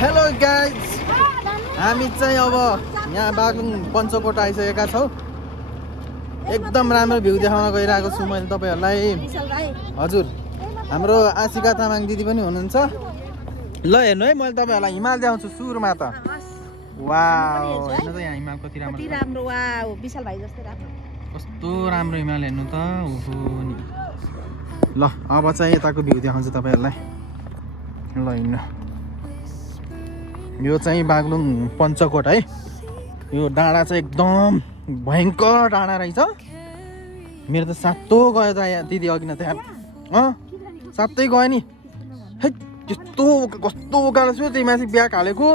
Hello guys, हामी चाहिँ अब यहाँ बागलुङ पञ्चकोट आइसकेका छौँ। एकदम राम्रो भ्यू देखाउन गइरहेको छु मैले तपाईहरुलाई। हजुर, हाम्रो आशिका तामाङ दिदी पनि हुनुहुन्छ। ल हेर्नु है, मैले तपाईहरुलाई हिमाल देखाउँछु सुरुमा त। वाउ, हेर्नु त यहाँ हिमाल कति राम्रो। वाउ, विशाल भाइ जस्तै राम्रो। कस्तो राम्रो हिमाल हेर्नु त। ओहो नि। ल अब चाहिँ यताको भ्यू देखाउँछु तपाईहरुलाई। ल हिँड्नु। यो चाहिँ बागलुङ पञ्चकोट है। यो डाँडा चाहिँ एकदम भयङ्कर डाँडा रहेछ। मेरो त सातो गयो त यहाँ दिदी अघि न त्यहाँ। सातै गयो नि। हे त्यस्तो कस्तो उकालो छु, त्यही माथि ब्याग हालेको।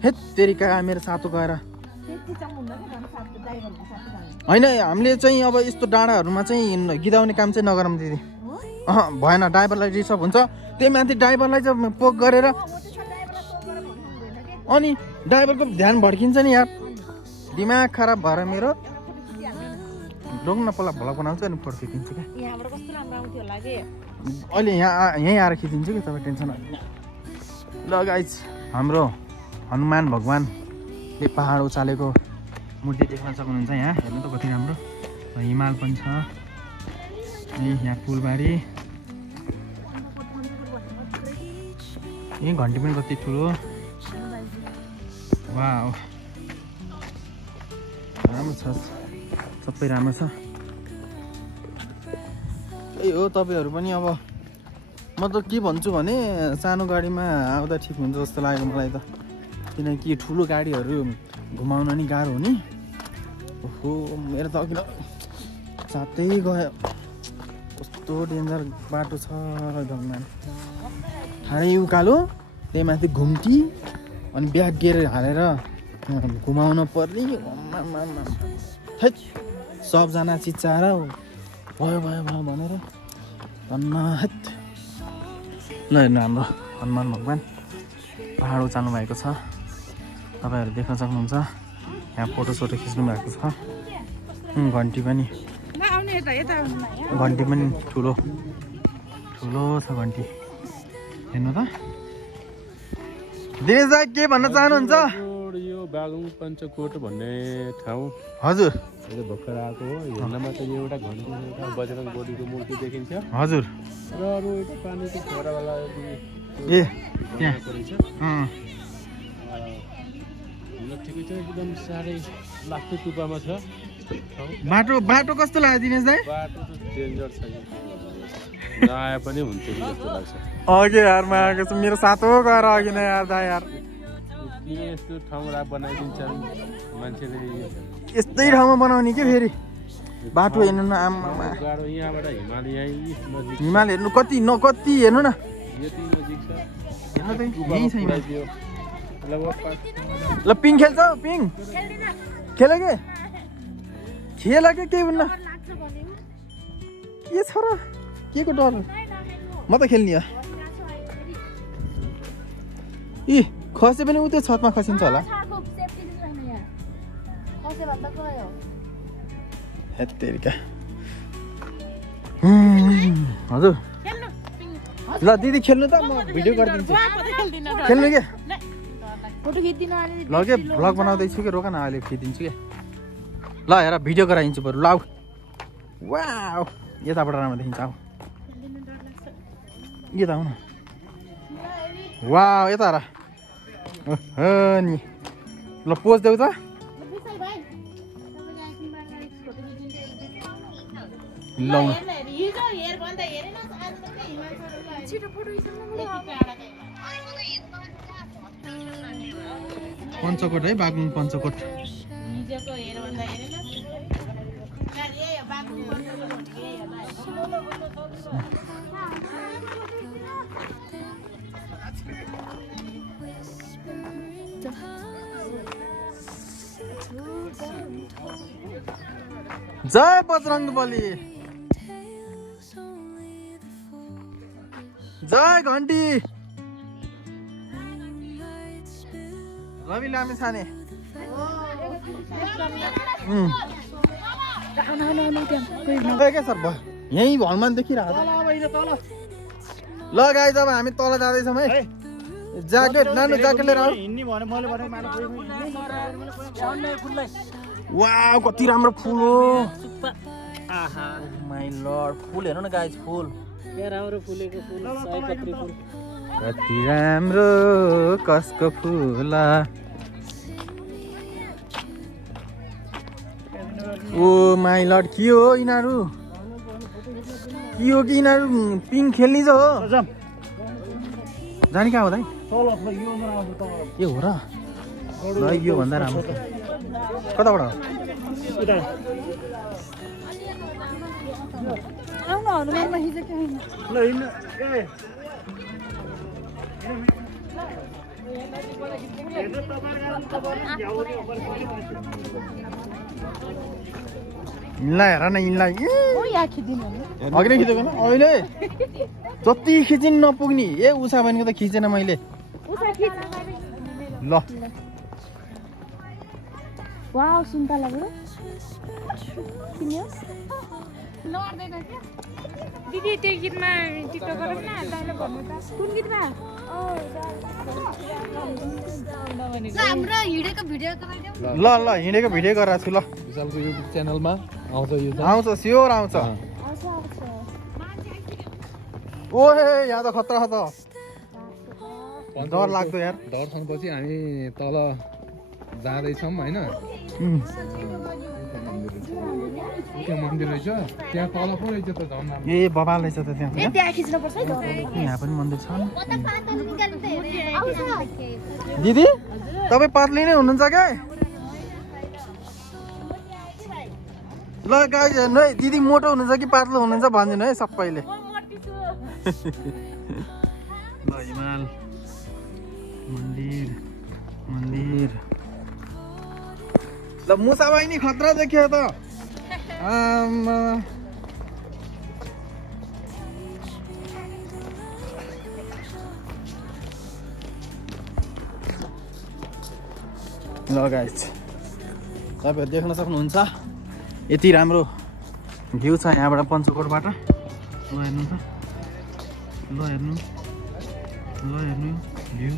हे तेरिका मेरो सातो गएर। होइन, हामीले चाहिँ अब यस्तो डाँडाहरूमा चाहिँ गिदाउने काम चाहिँ नगरौँ दिदी। भएन, ड्राइभरलाई रिसर्भ हुन्छ। त्यही माथि ड्राइभरलाई चाहिँ पोक गरेर अनि ड्राइभरको ध्यान भड्किन्छ नि यार। दिमाग खराब भएर मेरो। रोक्न पल्ला भला बनाउँछु अनि फोटो खिचिदिन्छु क्या। यहाँबाट कस्तो राम्रो आउँथ्यो होला के। अहिले यहीँ आएर खिचिदिन्छु कि तपाईँ टेन्सन होइन। ल गाइज, हाम्रो हनुमान भगवान्ले पहाड उचालेको मूर्ति देख्न सक्नुहुन्छ यहाँ। हेर्नु त कति राम्रो। हिमाल पनि छ। यहाँ फुलबारी। यही घन्टी पनि कति ठुलो। वाउ, राम्रो छ, सबै राम्रो छ। त्यही हो, तपाईँहरू पनि अब म त के भन्छु भने सानो गाडीमा आउँदा ठिक हुन्छ जस्तो लाग्यो मलाई त। किनकि ठुलो गाडीहरू घुमाउन नि गाह्रो हो नि। ओहो, मेरो त अघि सातै गयो। कस्तो डेन्जर बाटो छ भगवान। ठाडै उकालो, त्यही माथि घुम्टी, अनि ब्याग गियर हालेर घुमाउन पर्ने। थै, सबजना चिच्चाएर भयो भयो भयो भनेर धन्न। ल हेर्नु, हाम्रो हनुमान भगवान् पहाड उचाल्नु भएको छ। तपाईँहरू देख्न सक्नुहुन्छ। यहाँ फोटोसोटो खिच्नु भएको छ। घन्टी पनि ठुलो ठुलो छ घन्टी। हेर्नु त। दिनेश दाइ के भन्न चाहनुहुन्छ? यो बागलुङ पञ्चकोट भन्ने ठाउँ हजुर भर्खर आएको हो। हेर्नमा त एउटा घन्टी, एउटा बजरङ बलीको मूर्ति देखिन्छ। हजुर, र अरू एउटा पानीको छोरावाला ए त्यहाँ ठिकै छ, एकदम साह्रै लास्टै टुप्पामा छ। बाटो कस्तो लाग्यो दिनेश दाइ? बाटो त डेन्जर छ, नआए पनि हुन्थ्यो जस्तो लाग्छ। अघि हारमा आएको छ, मेरो सातो गएर अघि नै यार दा यार। किन यस्तो ठाउँ बनाइदिन्छन् मान्छेले? यस्तै ठाउँमा बनाउने के फेरि बाटो हेर्नु न। आमा गाह्रो। यहाँबाट हिमाल नजिक, हिमाल हेर्नु कति हेर्नु न। यति नजिक छ। हेर्नु त, यहीँ छ हिमाल। लगभग ल पिङ खेल्छ? पिङ खेल के केही हुन्न। के छ र, के को डर? म त खेल्ने हो। इ खसे पनि उ त्यो छतमा खसिन्छ होला। हेत्तेरिका। हजुर, ल दिदी खेल्नु त, म भिडियो गरिदिन्छु। खेल्नु के? ल के भ्लग बनाउँदैछु कि, रोक न अहिले खिचिदिन्छु कि। ल हेर, भिडियो गराइदिन्छु बरु। ल वाउ, यताबाट राम्रो देखिन्छ। आऊ यता आऊ न। वाउ, यता हेर नि। ल पोज देऊ त। ल पञ्चकोट है, बागलुङ पञ्चकोट। जय बजरङ्गबली, जय घन्टी। रवि लामे छाने। के सर भयो यही हनुमान देखिरहेको छ। ल गाइज, अब हामी तल जाँदैछौँ है। ज्याकेट नानु ज्याकेट लिएर आऊ वाउ कति राम्रो फुल हो माइ लर्ड फुल हेर्नु न गाइस फुल राम्रो फुलेको फुल सयपत्री फुल कति राम्रो कसको फुल ओ माइ लर्ड के हो यिनीहरू के हो कि यिनीहरू पिङ खेल्ने जो हो जाने कहाँ हो दाइ ए हो र ल यो भन्दा राम्रो कताबाट हो आउन हनुमानमा हिजो यिनलाई हेर न यिनलाई अघि नै खिचेको अहिले जति खिचिन नपुग्ने ए उषा बहिनीको त खिचेन मैले ल वाउ सुन्तला बडो किन्यो दिदी त्यो गीतमा टिकटक गरौँ न डायलग भन्नु त कुन गीतमा हाम्रो हिँडेको भिडियो ल ल हिँडेको भिडियो गरेर छु ल विशालको युट्युब च्यानलमा आउँछ यो आउँछ स्योर आउँछ ओहे यहाँ त खतरा छ त डर लाग्दो यार दर्शनपछि हामी तल जाँदैछौँ होइन त्यो मन्दिर रहेछ त्यहाँ तल पो रहेछ त झन् ए बबा रहेछ त त्यहाँ त्यहाँ खिच्नु पर्छ है यहाँ पनि मन्दिर छ दिदी तपाईँ पातली नै हुनुहुन्छ क्या ल गाइस हेर्नु है दिदी मोटो हुनुहुन्छ कि पातलो हुनुहुन्छ भनिदिनु है सबैले ल हिमाल मन्दिर मन्दिर ल मुसा बहिनी खतरा देखियो त आमा ल गाइस तपाईँहरू देख्न सक्नुहुन्छ यति राम्रो भ्यू छ यहाँबाट पञ्चकोटबाट ल हेर्नु त ल हेर्नु भ्यू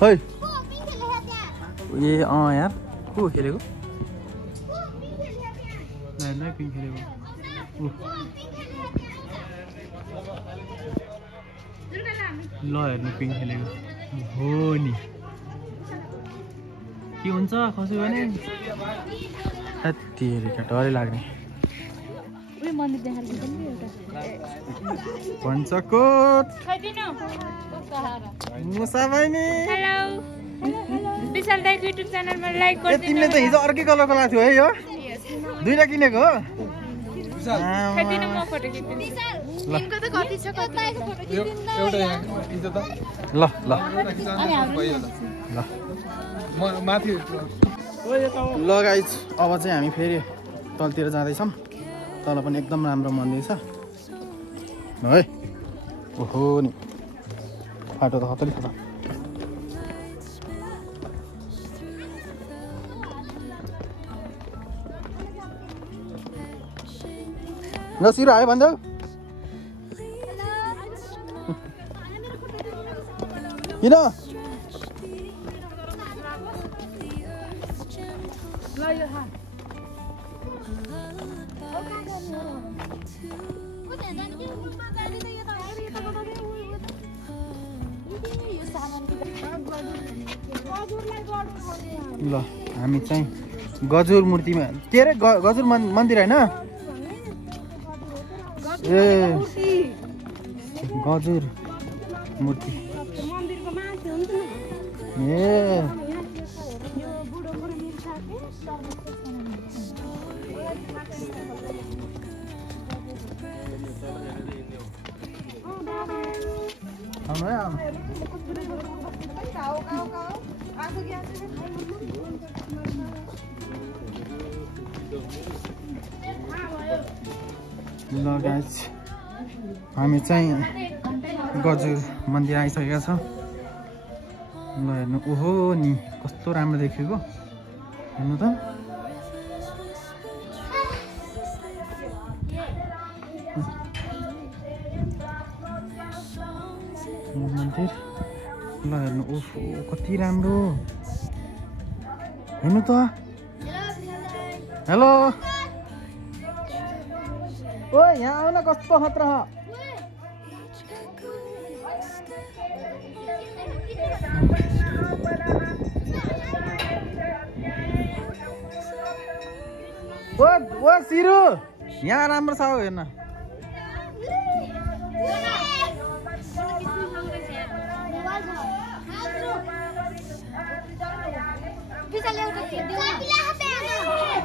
है ए यार को खेलेको पिङ खेलेको ल हेर्नु पिङ खेलेको हो नि के हुन्छ खस्यो भने तेरिका डरै लाग्ने पञ्चकोट मुसा बहिनी विशाल दाइको युट्युब च्यानलमा लाइक गरिदिनु तिमीले त हिजो अर्कै कलरको लगाएको थियो है यो दुईटा किनेको हो खैदिनु म फोटो खिच्दिनु ल ल ल गाइस अब चाहिँ हामी फेरि तलतिर जाँदैछौँ तल पनि एकदम राम्रो मन्दिर छ है ओहो नि फाटो त खतरी छ ल सिरो आयो भन्दै किन ल हामी चाहिँ गजुर मूर्तिमा के अरे गजुर मन्दिर होइन ए गजुर मूर्ति ए ल गाइस हामी चाहिँ गजुर मन्दिर आइसकेका छौँ ल हेर्नु ओहो नि कस्तो राम्रो देखेको हेर्नु त मन्दिर ल हेर्नु ओहो कति राम्रो हेर्नु त हेलो ओ यहाँ आउन कस्तो खतरा ओ सिरु यहाँ राम्रो छ हेर्न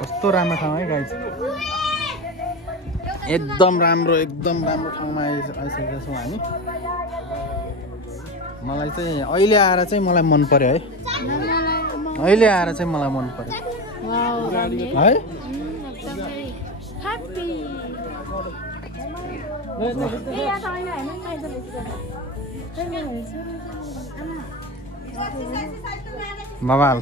कस्तो राम्रो ठाउँ है गाइस एकदम राम्रो ठाउँमा आइसकेका छौँ हामी मलाई चाहिँ अहिले आएर चाहिँ मलाई मन पर्यो है अहिले आएर चाहिँ मलाई मन पर्यो है बवाल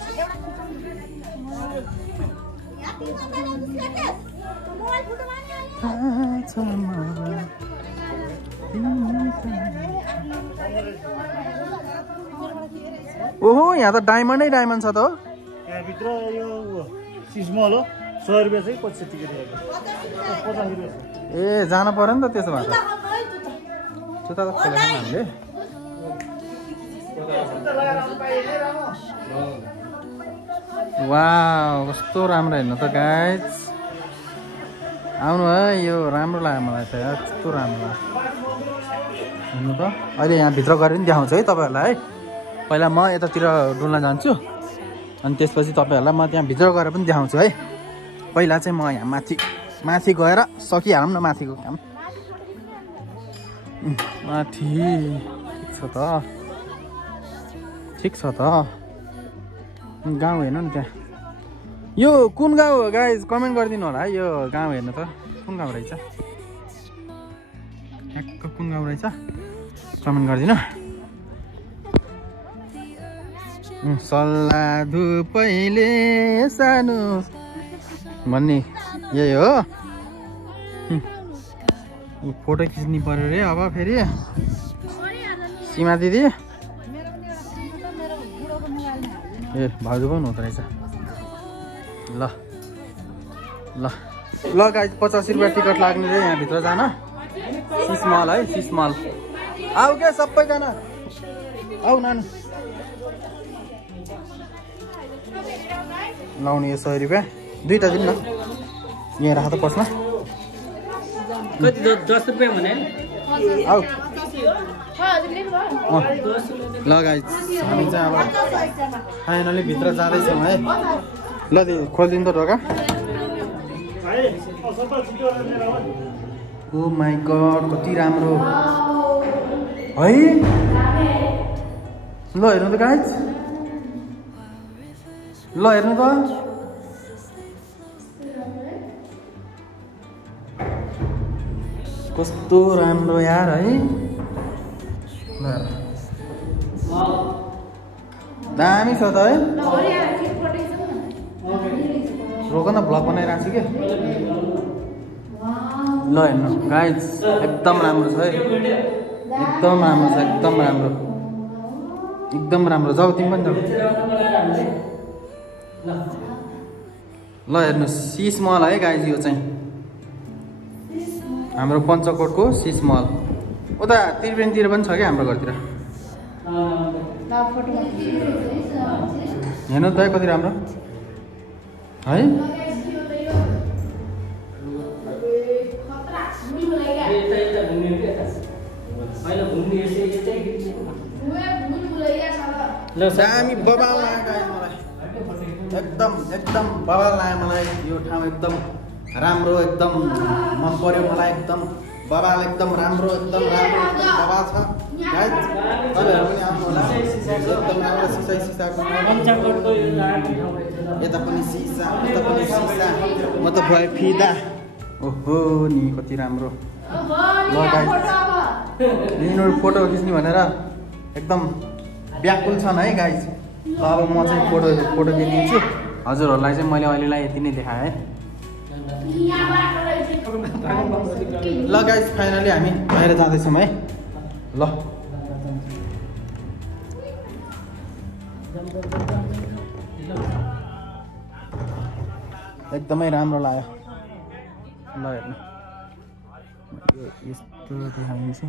ओहो यहाँ त डायमन्डै डायमन्ड छ त हो यहाँभित्र यो सिस्मल हो 100 रुपियाँ चाहिँ 25 टिकट 50 रुपियाँ ए जानु पर्यो नि त त्यसो भए त जुत्ता त खोलेन हामीले वाउ कस्तो राम्रो हेर्नु त गाइस आउनु है यो राम्रो लाग्यो मलाई त यार कस्तो राम्रो लाग्यो हेर्नु त अहिले यहाँ भित्र गएर पनि देखाउँछु है तपाईँहरूलाई है पहिला म यतातिर डुल्न जान्छु अनि त्यसपछि तपाईँहरूलाई म त्यहाँ भित्र गएर पनि देखाउँछु है पहिला चाहिँ म यहाँ माथि गएर सकिहालौँ न माथिको काम माथि ठिक छ त गाउँ हेर्नु नि त्यहाँ यो कुन गाउँ हो गाइस कमेन्ट गरिदिनु होला है यो गाउँ हेर्नु त कुन गाउँ रहेछ कुन गाउँ रहेछ कमेन्ट गरिदिनु सल्लाह धुपैले सानो भन्ने यही हो फोटो खिच्नु पर्यो रे अब फेरि सीमा दिदी ए भाउजू पनि हुँदो रहेछ ल ल ल गाइस 50 रुपियाँ टिकट लाग्ने रे यहाँभित्र जान सिस मल है सिस मल आऊ क्या सबैजना आऊ नानु लाउने यो 100 रुपियाँ दुईटा दिनु न यहाँ राख त पर्समा कति 10 रुपियाँ भने आऊ ल गाइस हामी चाहिँ अब फाइनली भित्र जाँदैछौँ है ल दिदी खोलिदिनु त ढोका ओ माई गड कति राम्रो है ल हेर्नु त गाइस ल हेर्नु त कस्तो राम्रो यार है दामी छ त है रोक न भ्लग बनाइरहेको छु कि ल हेर्नु गाइस एकदम राम्रो छ है एकदम राम्रो छ एकदम राम्रो जाऊ तिमी पनि जाऊ ल हेर्नु सिस मल है गाइस यो चाहिँ हाम्रो पञ्चकोटको सिस मल उता त्रिवेणीतिर पनि छ क्या हाम्रो घरतिर हेर्नु त कति राम्रो है दामी बबाल लाग्यो मलाई एकदम बबाल लाग्यो मलाई यो ठाउँ एकदम राम्रो एकदम मन पर्यो मलाई एकदम बबाल एकदम राम्रो बबाल छ गाइस तपाईहरु पनि आउनु होला एकदम राम्रो सिसाको यता पनि सिसा म त भए फिदा ओहो नि कति राम्रो ल गाइस यिनीहरु फोटो खिच्ने भनेर एकदम व्याकुल छन् है गाइज। ल अब म चाहिँ फोटो खिचिदिन्छु। हजुरहरूलाई चाहिँ मैले अहिलेलाई यति नै देखाएँ है। ल गाइज फाइनली हामी बाहिर जाँदैछौँ है। ल एकदमै राम्रो लाग्यो। ल हेर्नु यस्तो देखाइदिन्छु।